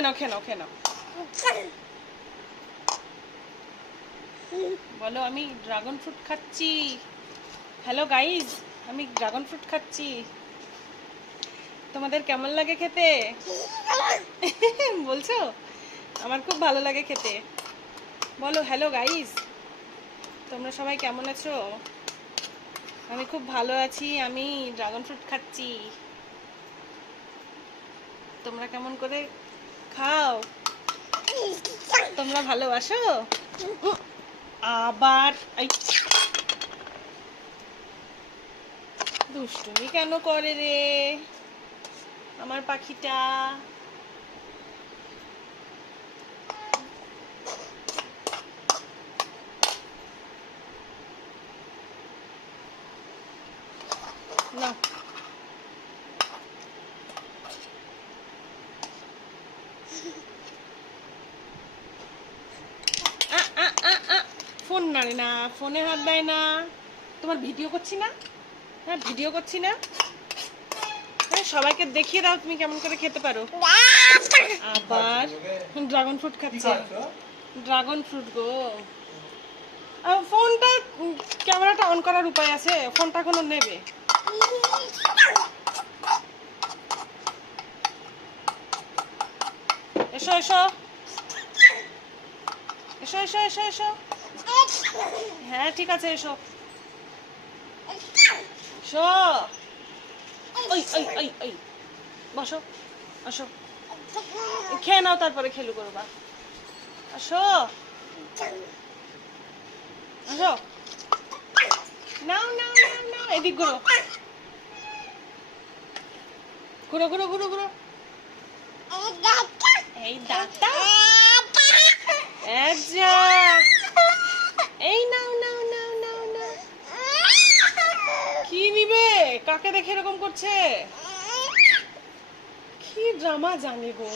এনো খেনো খেনো বলো আমি ড্রাগন ফ্রুট খাচ্ছি। হ্যালো গাইজ, আমি ড্রাগন ফ্রুট খাচ্ছি। তোমাদের কেমন লাগে খেতে? বলছো আমার খুব ভালো লাগে খেতে। বলো হ্যালো গাইজ, তোমরা সবাই কেমন আছো? আমি খুব ভালো আছি, আমি ড্রাগন ফ্রুট খাচ্ছি। তোমরা কেমন করে খাও? তোমরা ভালোবাসো? আবার এই দুষ্টুমি কেন করে রে আমার পাখিটা? না ফোন নাড়ে না, ফোনে হাত দেয় না। তোমার ভিডিও করছি না? হ্যাঁ ভিডিও করছি না? হ্যাঁ সবাইকে দেখিয়ে দাও তুমি কেমন করে খেতে পারো। আবার ড্রাগন ফ্রুট খাচ্ছে। ড্রাগন ফ্রুট গো। ফোনটা ক্যামেরাটা অন করার উপায় আছে? ফোনটা এখনো নেবে। এসো এসো এসো এসো এসো এসো। হ্যাঁ ঠিক আছে এসো এসো। ওই ওই ওই ওই বসো, আসো খেয়ে নাও তারপরে খেলু করবা। আসো আসো, নাও নাও নাও নাও, এদিক ঘুরো ঘুরো ঘুরো ঘুরো ঘুরো। এই দাঁতটা এই নাও নাও নাও নাও নাও। কি নিবে? কাকে দেখে এরকম করছে? কি ড্রামা জানে গো।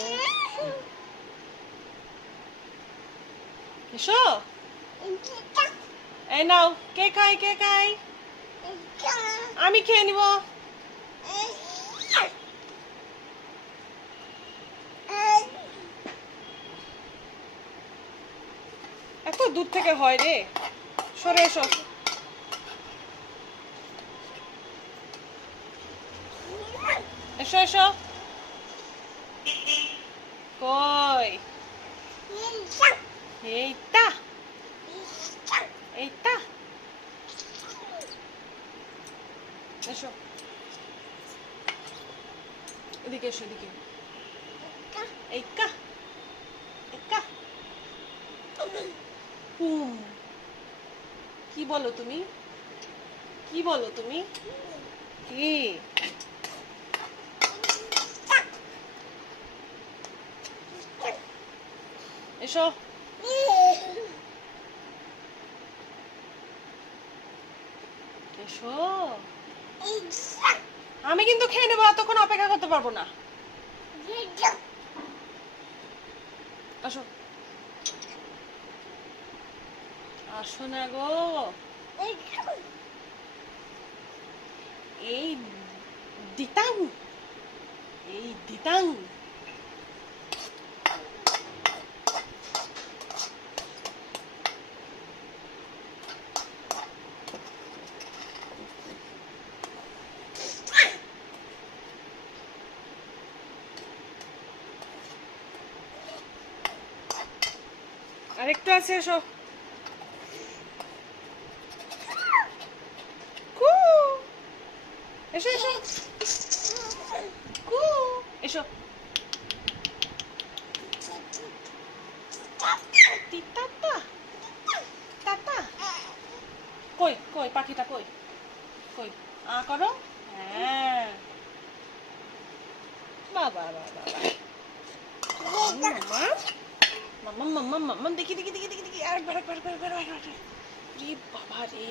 এসো, এই নাও। কে খাই কে খাই? আমি খেয়ে নিব। এত দূর থেকে হয় রে, সরে এসো। এসো এসো। কই? এইটা এইটা। এসো এদিকে এসো এদিকে। এইকা এইকা। কি বলো তুমি? কি বলো তুমি? কি এসো। এসো, আমি কিন্তু খেয়ে নেবো, তখন অপেক্ষা করতে পারবো না। আসো আসো না গো। এই দিতাম, এই দিতাম। আরেকটু আছে, এসো। কু এসো এসো কু এসো। তিতাতা তাতা। কই কই পাখিটা কই? কই আ করো। হ্যাঁ বাবা বাবা মাম্মা মাম্মা মাম্মা মাম্মা। দেখি দেখি দেখি দেখি দেখি। আরেকবার আরেকবার আরেকবার আরেকবার। রে বাবা রে।